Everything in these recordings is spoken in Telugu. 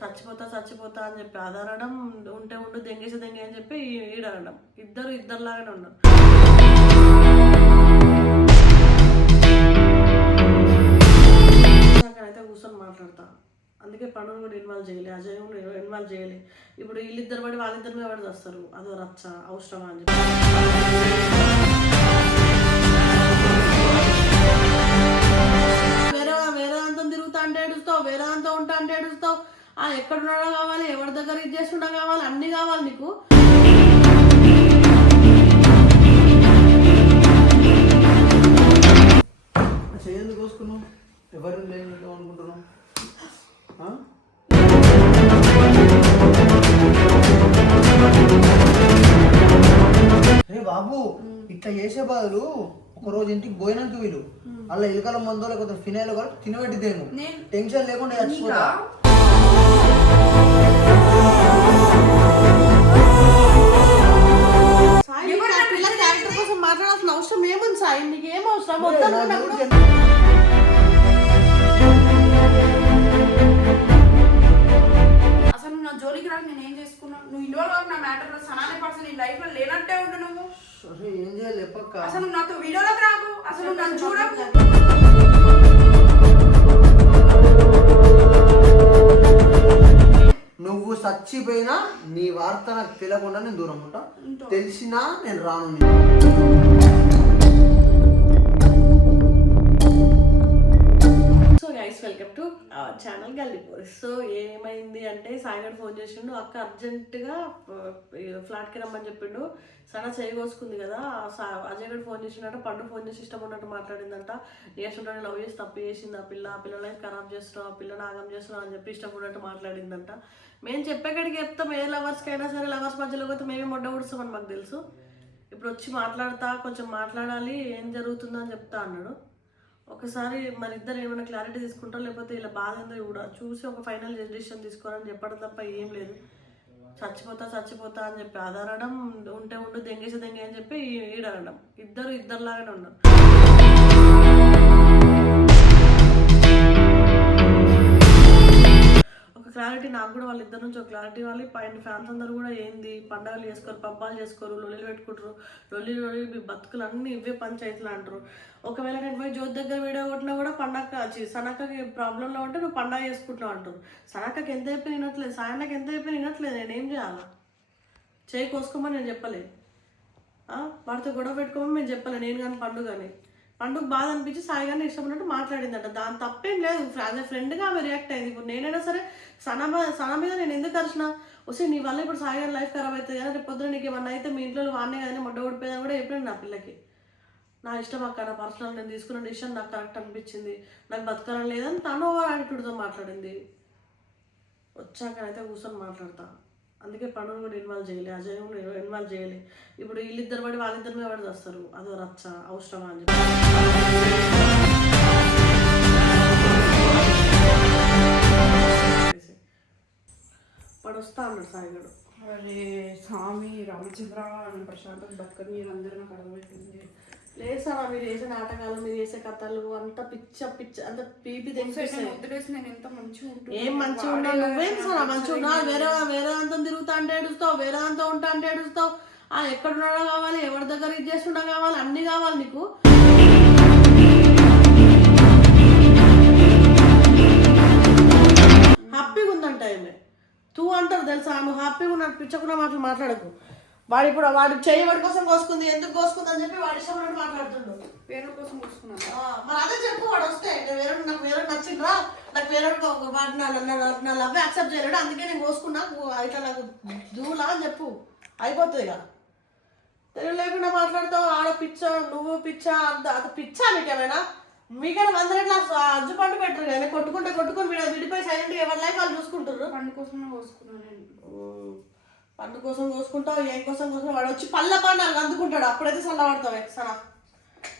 చచ్చిపోతా చచ్చిపోతా అని చెప్పి అదనడం, ఉంటే ఉండు దెంగేసి దెంగే అని చెప్పి ఈడనడం, ఇద్దరులాగానే ఉన్నారు. అయితే కూర్చొని మాట్లాడతా. అందుకే పండుగ కూడా ఇన్వాల్వ్ చేయలే, అజయ్ కూడా ఇన్వాల్వ్ చేయలే. ఇప్పుడు వీళ్ళిద్దరు పడి వాళ్ళిద్దరి మీద పడి వస్తారు. అదో రచ్చ అవసరమా అని చెప్పి వేరే అంతం తిరుగుతా అంటే ఏడుస్తావు, వేరే అంతా ఉంటా అంటే ఏడుస్తావు. ఎక్కడున్నాడో కావాలి, ఎవరి దగ్గర ఇది చేస్తుండో కావాలి, అన్ని కావాలి నీకు. చేయందుకు కోసుకున్నావు, ఎవరు లేదు అనుకుంటున్నావు? బాబు ఇట్లా చేసే బదులు ఒకరోజు ఇంటికి పోయినందుకు వీలు అలా ఇలుకల మందో లేకపోతే ఫినాయిల్ కూడా తినబెట్టిదేమో, టెన్షన్ లేకుండా చచ్చిపోతా. క్యారెక్టర్ కోసం మాట్లాడాల్సిన అవసరం ఏముంది సాయి? నీకు ఏం అవసరం? అసలు నా జోలికి రాక నేను ఏం చేసుకున్నాను? నువ్వు ఇన్వాల్వ్ అవ్వ నా మ్యాటర్ లో సనానే పర్సన్ నీ లైఫ్ లో లేనట్టే ఉండు. నువ్వు ఏం చేయాలి చెప్పక్క? అసలు నాతో వీడియోలోకి రాకు, అసలు నన్ను చూడకు. నువ్వు చచ్చిపోయినా నీ వార్త నాకు తెలియకుండా నేను దూరం ఉంటా, తెలిసినా నేను రాను. So guys, welcome to channel Gallipori. So ఏమైంది అంటే సాయిగడ్ ఫోన్ చేసిండు, అక్క అర్జెంటుగా ఫ్లాట్కి రమ్మని చెప్పిండు. సనా చేయి కోసుకుంది కదా, అజయ్ గడ్ ఫోన్ చేసిండట, పండు ఫోన్ చేసి ఇష్టం ఉన్నట్టు మాట్లాడిందంట. నేర్చుంటే లవ్ చేసి తప్పు చేసింది ఆ పిల్ల లైఫ్ ఖరాబ్ చేస్తున్నావు, ఆ పిల్లని ఆగం చేస్తున్నావు అని చెప్పి ఇష్టం ఉన్నట్టు మాట్లాడిందంట. మేము చెప్పేకాడికి చెప్తాం, ఏ లవర్స్కి అయినా సరే లవర్స్ మధ్యలో పోతే మేమే మొడ్డ ఉడుస్తామని మాకు తెలుసు. ఇప్పుడు వచ్చి మాట్లాడతా, కొంచెం మాట్లాడాలి, ఏం జరుగుతుందో అని చెప్తా అన్నాడు. ఒకసారి మన ఇద్దరు ఏమైనా క్లారిటీ తీసుకుంటాం, లేకపోతే ఇలా బాధ ఏందో కూడా చూసి ఒక ఫైనల్ డెసిషన్ తీసుకోవాలని చెప్పడం తప్ప ఏం లేదు. చచ్చిపోతా చచ్చిపోతా అని చెప్పి అదనడం, ఉంటే ఉండు దెంగేసి దెంగే అని చెప్పి ఈడనడం, ఇద్దరులాగానే ఉన్నారు. క్లారిటీ నాకు కూడా వాళ్ళిద్దరి నుంచి ఒక క్లారిటీ ఇవ్వాలి. పైన ఫ్యాన్స్ అందరూ కూడా ఏంది పండుగలు చేసుకోరు, పబ్బాలు చేసుకోరు, లొల్లిలు పెట్టుకుంటారు, లొల్లి మీ బతుకులు అన్నీ ఇవే పంచాయతీలు అంటారు. ఒకవేళ నేను పోయి జ్యోతి దగ్గర వీడియో కొట్టినా కూడా పండగ సనక్కకి ప్రాబ్లంలో ఉంటే నువ్వు పండగ చేసుకుంటున్నావు అంటారు. సనక్కకి ఎంత చెప్పి వినట్లేదు, సాయన్నకి ఎంత చెప్పి వినట్లేదు. నేనేం చేయాలా? చేయి కోసుకోమని నేను చెప్పలేదు, వాడితో గొడవ పెట్టుకోమని నేను చెప్పలేదు. నేను కానీ పండుగ బాధ అనిపించి సాయి గారిని ఇష్టం ఉన్నట్టు మాట్లాడిందట. దాని తప్పేం లేదు, యాజ్ ఎ ఫ్రెండ్గా ఆమె రియాక్ట్ అయింది. ఇప్పుడు నేనైనా సరే సన మీద నేను ఎందుకు అరిచిన, వస్తే నీ వల్ల ఇప్పుడు సాయి గారి లైఫ్ ఖరాబ్ అవుతుంది కదా, రేపు పొద్దున నీకు ఏమన్నా అయితే మీ ఇంట్లో వాడినే కానీ మొడ్డ ఓడిపోయిందని కూడా చెప్పాను నా పిల్లకి. నా ఇష్టం అక్క, నా పర్సనల్ నేను తీసుకున్న డిసిషన్ నాకు కరెక్ట్ అనిపించింది, నాకు బతకాలని లేదని తను ఓవర్ యాటిట్యూడ్తో మాట్లాడింది. వచ్చాకనైతే కూర్చొని మాట్లాడతా. అందుకే పండుగ కూడా ఇన్వాల్వ్ చేయలే, అజయ్ కూడా ఇన్వాల్వ్ చేయలే. ఇప్పుడు వీళ్ళిద్దరు పడి వాళ్ళిద్దరి మీద పడి వస్తారు. అదో రచ్చ అవసరమా అని చెప్పి వాడు వస్తా అన్నాడు సాయిగడు. అరే స్వామి రామచంద్ర, ప్రశాంత్ బతకని మీరు అందరూ నాకు అర్థమైపోయింది. లేదు సార్, మీరు చేసే నాటకాలు, మీరు చేసే కథలు అంత పిచ్చ అంత పీపి తెంపేసి నేను ఎంత మంచిగా ఉంటుంది. ఏం మంచిగా ఉన్నా నువ్వేం సార్ మంచిగా ఉన్నా, వేరే అంతం తిరుగుతా అంటే ఏడుస్తావు, వేరే అంతా ఉంటా అంటే ఏడుస్తావు. ఎక్కడున్నాడో కావాలి, ఎవరి దగ్గర ఇది చేస్తుండో కావాలి, అన్ని కావాలి నీకు. హ్యాపీగా ఉందంట ఏమే తూ అంటారు తెలుసా. నువ్వు హ్యాపీగా ఉన్నాడు, పిచ్చకున్న మాటలు మాట్లాడకు. వాడు చెయ్యి వాడి కోసం కోసుకుంది, ఎందుకు కోసుకుంది అని చెప్పి వాడి ఇష్టం ఉన్నట్టు మాట్లాడుతుండు. వేరే కోసం కోసుకున్నాను మరి అదే చెప్పు. వాడు వస్తే నాకు వేరే నచ్చిండ్రా, నాకు వేరే వాడు నా లవ్ యాక్సెప్ట్ చేయలేడు, అందుకే నేను కోసుకున్నా, ఇట్లా నాకు దూలా అని చెప్పు, అయిపోతుంది ఇక. తెలుగు లేకుండా మాట్లాడుతావు. ఆడ పిచ్చ, నువ్వు పిచ్చ, అది పిచ్చా మీకేమైనా? మీకైనా అందరూ అజ్జు పండు పెట్టరు కానీ కొట్టుకొని విడిపోయి సైలెంట్గా ఎవరి లైఫ్ వాళ్ళు చూసుకుంటారు. పండు కోసమే కోసుకున్నాను నేను. పండు కోసం కోసుకుంటావు, ఏం కోసం కోసుకుంటావు. వాడు వచ్చి పళ్ళ పండు అందుకుంటాడు, అప్పుడైతే చల్లబడతావు. సరే,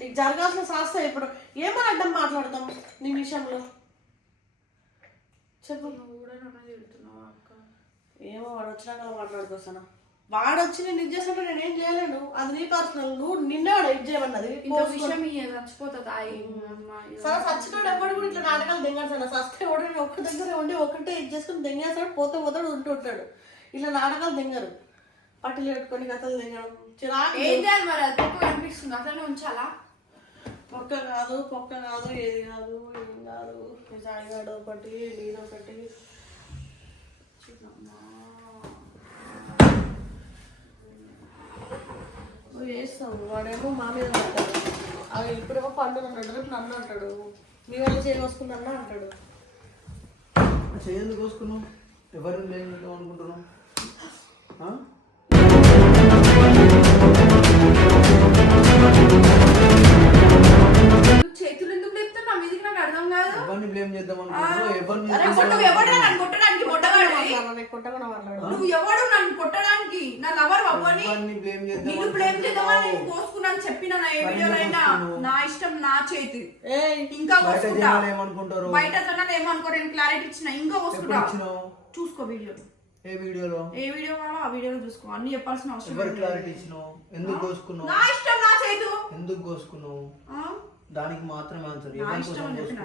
నీకు జరగాల్సిన శాస్త్ర. ఇప్పుడు ఏమో అడ్డం మాట్లాడతాం నీ విషయంలో చెప్పు. నువ్వు కూడా నన్ను తిడుతున్నావా అక్క? ఏమో వాడు వచ్చినాక మాట్లాడుకోసనా. వాడు వచ్చి నేను ఇది చేస్తుంటే నేను ఏం చేయలేను, అది నీ పర్సనల్, నువ్వు నిన్నేవాడు ఇది చేయమన్నది. ఇంత విషయం చచ్చిపోతుంది సరే చచ్చిపోయాడు ఎప్పుడు కూడా ఇట్లా నాటకాలు దింగాడు. సస్తే కూడా నేను ఒక్క దగ్గర ఉండి ఒకటే ఇది చేసుకుని దింగేస్తాడు, పోతే పోతాడు ఉంటూ ఉంటాడు. ఇట్లా నాటకాలు దింగరు, పట్టిలు పెట్టుకొని కథలు దింగడం చిరాకు. ఏం చేయాలి మరి? అది తప్పు కనిపిస్తుంది, అట్లనే ఉంచాలా? పొక్క కాదు ఏది కాదు ఏం కాదు. సాయిగాడు ఒకటి నేను ఒకటి నువ్వు చేస్తావు. వాడేమో మా మీద పడతాడు, అవి ఇప్పుడేమో పండుగ అంటాడు, రేపు నన్ను అంటాడు, మీ వాళ్ళు చేయవసుకుందన్నా అంటాడు. చేయందుకు కోసుకున్నావు? ఎవరు లేదు అనుకుంటున్నావు? చేతులు ఎందుకు లేపుతావు నా మీదకి? నాకు అర్థం కాదు. ఎవరిని బ్లేమ్ చేద్దాం అనుకుంటున్నావు? నువ్వు ఎవడు నన్ను కొట్టడానికి? కొట్టకుండా మాట్లాడు. నువ్వు ఎవడు నన్ను కొట్టడానికి? నా లవర్ బాబుని బ్లేమ్ నిన్ను బ్లేమ్ చేద్దామని నేను కోసుకున్నాను చెప్పిన నా ఏ వీడియోలో అయినా. నా ఇష్టం, నా చేతి. ఇంకా కోసుకుంటా. ఏమనుకుంటారు బయట జనాలు ఏమనుకో, నేను క్లారిటీ ఇచ్చిన. ఇంకా కోసుకుంటా. చూసుకో వీడియో. ఏ వీడియోలో? ఏ వీడియో కావాలో ఆ వీడియోలో చూసుకో. అన్ని చెప్పాల్సిన అవసరం ఎవరు క్లారిటీ ఇచ్చినావు? ఎందుకు కోసుకున్నావు? నా ఇష్టం, నా చేతు. ఎందుకు కోసుకున్నావు? దానికి మాత్రమే ఆన్సర్. నా ఇష్టం అని చెప్పిన.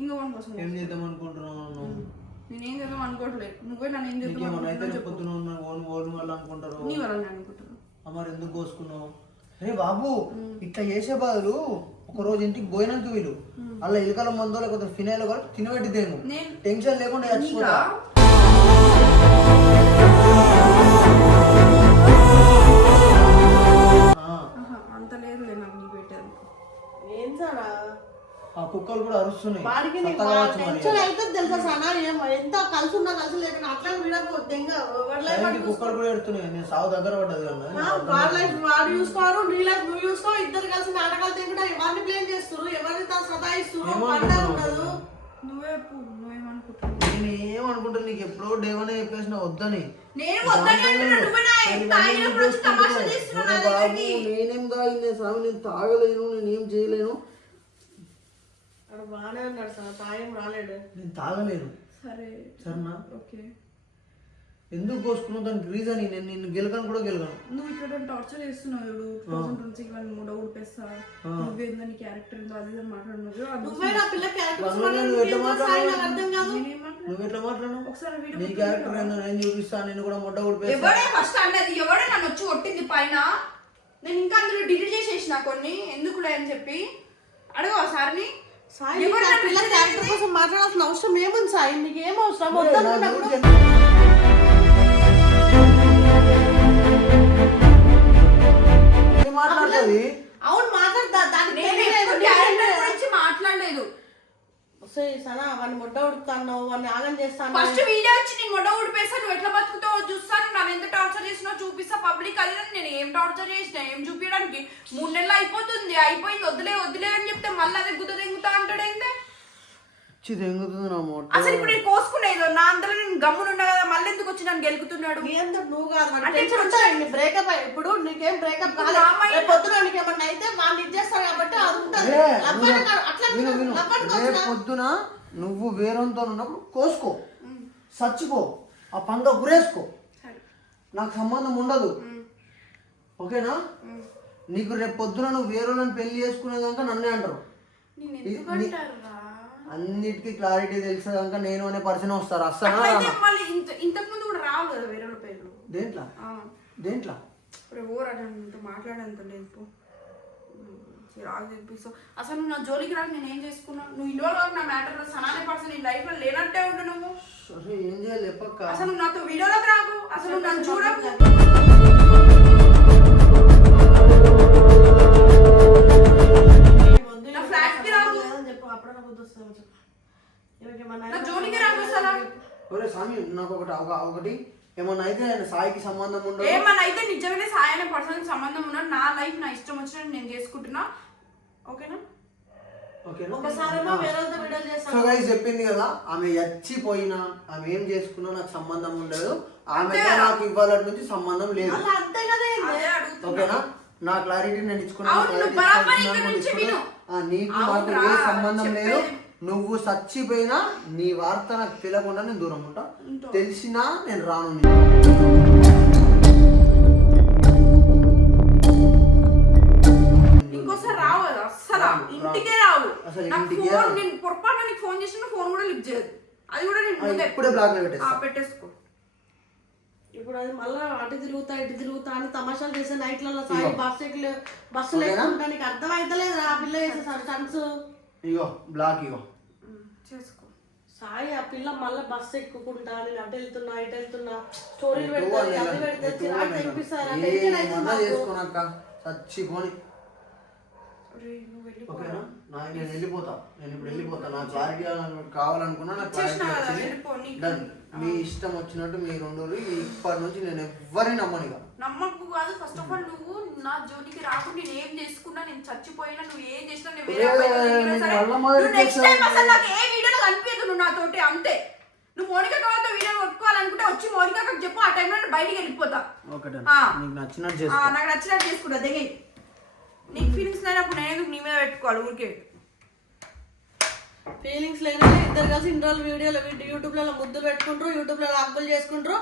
ఇంకో వన్ కోసం ఏం చేద్దాం అనుకుంటున్నావు? నేనేం చేద్దాం అనుకోవట్లేదు. నువ్వే నన్ను ఏం చేద్దాం అనుకుంటారు. నీ వల్ల అనుకుంటారు. మరి ఎందుకు కోసుకున్నావు? రే బాబు, ఇట్లా చేసే బదులు ఒక రోజు ఇంటికి పోయినంత వీలు అలా ఇలకల మందో లేకపోతే ఫినాయిల్ కూడా తినబెట్టిదేమో, టెన్షన్ లేకుండా చచ్చిపోతా. అంత లేదు నాకు నీకు పెట్టాను. ఏం సారా ఆ కుక్కలు కూడా అరుస్తున్నాయి. వాడికి టెన్షన్ అయితే తెలుసా సానా, ఎంత కలిసి ఉన్నా కలిసి లేకుండా అట్లా విడకపోతే కుక్కలు కూడా ఎడుతున్నాయి. నేను సాగు దగ్గర పడ్డది కదా. వాడి లైఫ్ వాడు చూసుకోరు, నీ లైఫ్ నువ్వు చూసుకో. ఇద్దరు కలిసి నాటకాలు తింటే ఎవరిని బ్లేమ్ చేస్తారు, ఎవరిని సతాయిస్తారు. ఉండదు. నువ్వేమనుకుంటున్నావు? నేనేమనుకుంటా, నీకు ఎప్పుడో డేవనే చెప్పేసిన వద్దని. నేనేం తాగిన స్వామి, నేను తాగలేను, నేనేం చేయలేను. బాగానే ఉన్నాడు సార్, తాగేం రాలేడు. నేను తాగలేను. సరేనా? ఓకే. ఎందుకు కోసుకున్నావు? దానికి రీజన్ నేను నిన్ను గెలకను కూడా గెలకను. నువ్వు ఇక్కడ టార్చర్ చేస్తున్నావు. 2026 మూడో ఊడిపేస్తా, నువ్వేందో నీ క్యారెక్టర్ ఏందో అది ఇది మాట్లాడుతున్నావు. నువ్వు ఎట్లా మాట్లాడు? నీ క్యారెక్టర్ ఏందో నేను చూపిస్తాను, నేను కూడా మొట్ట ఊడిపేస్తా. ఎవడే ఫస్ట్ అన్నది? ఎవడే నన్ను వచ్చి కొట్టింది పైన? నేను ఇంకా అందులో డిలీట్ చేసేసిన కొన్ని, ఎందుకులే అని చెప్పి. అడుగు సార్ని. క్యారెక్టర్ కోసం మాట్లాడాల్సిన అవసరం ఏముంది సాయి? నీకు ఏం అవసరం? మాట్లాడుతుంది. అవును మాట్లాడతా, దానికి మాట్లాడలేదు. సనా వాడిని మొట్ట ఉడుకుతాను, వాడిని ఆగం చేస్తాను. ఫస్ట్ వీడియో వచ్చి నేను మొట్ట ఊడిపేస్తాను, నువ్వు ఎట్లా బతుకుతావో చూస్తాను, నన్ను ఎంత టార్చర్ చేసినావు చూపిస్తా పబ్లిక్. అది నేను ఏం టార్చర్ చేసినా, ఏం చూపించడానికి? 3 నెలలు అయిపోతుంది, అయిపోయింది, వద్దులే వద్దులే అని చెప్తే మళ్ళీ అదే తెంగుతా అంటాడు. ఏంటే అసలు ఇప్పుడు నేను కోసుకునేదో నా అంతలో నేను గమ్మునున్నా కదా, మళ్ళీ ఎందుకు వచ్చి నన్ను గెలుకుతున్నాడు? నువ్వు కాదు బ్రేకప్. ఇప్పుడు నీకేం బ్రేకప్ కాదు, పొద్దున నీకేమన్నా అయితే వాళ్ళు ఇచ్చేస్తారు కాబట్టి అది ఉంటుంది. పొద్దున నువ్వు వేరేతో ఉన్నప్పుడు కోసుకో, చచ్చిపో, ఆ పంగ గురేసుకో, నాకు సంబంధం ఉండదు. ఓకేనా? నీకు రేపు పొద్దున నువ్వు వేరేలను పెళ్లి చేసుకునేదాకా నన్నే అంటారు. అన్నిటికీ క్లారిటీ తెలిసేదాకా నేను అనే పర్సన్ వస్తారు. అస్సలు ఇంతకు ముందు కూడా రావు కదా వేరే పేర్లు. దేంట్లో దేంట్లో మాట్లాడేంత లేదు. రాగు తెప్పిస్తావు. అసలు నువ్వు నా జోలికి రాక నేను ఏం చేసుకున్నా? నువ్వు ఇన్వాల్వ్ నా మ్యాటర్లో సనానే పర్సన్ నీ లైఫ్ లో లేనట్టే ఉండు. నువ్వు ఏం చేయాలి చెప్పక్క? అసలు నువ్వు నాతో వీడియోలోకి రాకు, అసలు నువ్వు నన్ను చూడకు. నాకు ఒకటి ఏమన్నా అయితే సాయికి సంబంధం ఉండదు. ఏమన్నా అయితే నిజంగానే సాయి అనే పర్సన్ సంబంధం ఉన్నాడు. నా లైఫ్ నా ఇష్టం వచ్చినట్టు నేను చేసుకుంటున్నా. ఓకేనా? సో గైస్ చెప్పింది కదా, ఆమె చచ్చిపోయినా ఆమె ఏం చేసుకున్నా నాకు సంబంధం ఉండదు. ఆమె నాకు ఇవ్వాల నుంచి సంబంధం లేదు. ఓకేనా? నా క్లారిటీ నేను ఇచ్చుకున్నాను. నీకు నాకు ఏ సంబంధం లేదు. నువ్వు చచ్చిపోయినా నీ వార్త నాకు తెలియకుండా నేను దూరం ఉంటా. తెలిసినా నేను రాను. నీకు ఇంకోసారి రావు కదా అస్సలు ఇంటికే రావు. అసలు నాకు ఇంటికే ఫోన్ నేను పొరపాటున నీకు ఫోన్ చేసిన ఫోన్ కూడా లిఫ్ట్ చేయదు. అది కూడా నేను ముందే ఎప్పుడే బ్లాక్ లో పెట్టేస్తా. పెట్టేసుకో. ఇప్పుడు అది మళ్ళీ అటు తిరుగుతా ఇటు తిరుగుతా అని తమాషాలు చేసే నైట్లలో సాయి బస్సులు వేసుకుంటా. నీకు అర్థం అవుతలేదు ఆ పిల్ల చేసే సన్స్. ఇగో బ్లాక్ ఇగో చేసుకో. సాయి ఆ పిల్ల మళ్ళీ బస్సు ఎక్కుకుంటా నేను అటు వెళ్తున్నా ఇటు వెళ్తున్నా స్టోరీలు పెడతారు అది పెడతారు తెప్పిస్తారు. చేసుకోనక్క చచ్చిపోని. ఓకేనా నేను వెళ్ళిపోతా. నేను ఇప్పుడు వెళ్ళిపోతా. నాకు క్లారిటీ కావాలనుకున్నా నాకు క్లారిటీ డన్. మీ ఇష్టం వచ్చినట్టు మీరు ఉండరు. ఇప్పటి నుంచి నేను ఎవ్వరిని నమ్మనిగా. నమ్మకు కాదు. ఫస్ట్ ఆఫ్ ఆల్ నువ్వు నా జోలికి రాకుండా నేను ఏం చేసుకున్నా, నేను చచ్చిపోయినా, నువ్వు ఏం చేసినా నెక్స్ట్ టైం అసలు నాకు ఏ వీడియోలో కనిపించదు నువ్వు నాతోటి. అంతే. నువ్వు మోనికా కావాలంటే వీడియో కొట్టుకోవాలనుకుంటే వచ్చి మోనికా చెప్పు. ఆ టైంలో నేను బయటికి వెళ్ళిపోతా. నీకు నచ్చినట్టు నాకు నచ్చినట్టు చేసుకుంటా. దిగి నీకు ఫీలింగ్స్ లేనప్పుడు నేను ఎందుకు నీ మీద పెట్టుకోవాలి ఊరికే. ఫీలింగ్స్ లేదంటే ఇద్దరు కలిసి ఇన్ని రోజులు వీడియోలు యూట్యూబ్లలో ముద్దు పెట్టుకుంటారు, యూట్యూబ్లలో అప్పులు చేసుకుంటారు.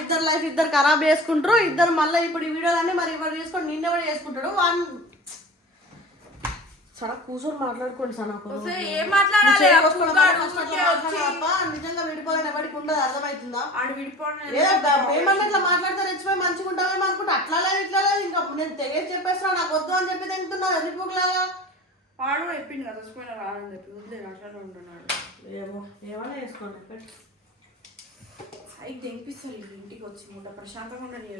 ఇద్దరు లైఫ్ ఇద్దరు ఖరాబ్ చేసుకుంటారు. ఇద్దరు మళ్ళీ ఇప్పుడు ఈ వీడియోలన్నీ మరి ఎవరు చేసుకొని నిన్నెవరు చేసుకుంటాడు. సరే కూర్చొని మాట్లాడుకోండి సార్. నాకు నిజంగా విడిపోయిన ఎవరికి ఉండదు. అర్థమవుతుందా? ఏమన్నా ఇట్లా మాట్లాడితే రెచ్చిపోయి మంచిగా ఉంటామేమో అనుకుంటే అట్లా లేదు ఇట్లా లేదు. ఇంకా నేను తెలియదు చెప్పేస్తున్నా నాకు వద్దు అని చెప్పి తెంగుతున్నా రిపోక్లాగా. వాడు చెప్పింది కదా చచ్చిపోయినా రాదని చెప్పి వదిలేదు అట్లానే ఉంటున్నాడు. ఏమైనా వేసుకోండి సైకి తెంపిస్తారు ఇంటికి వచ్చి ముట్ట ప్రశాంతంగా ఉండని.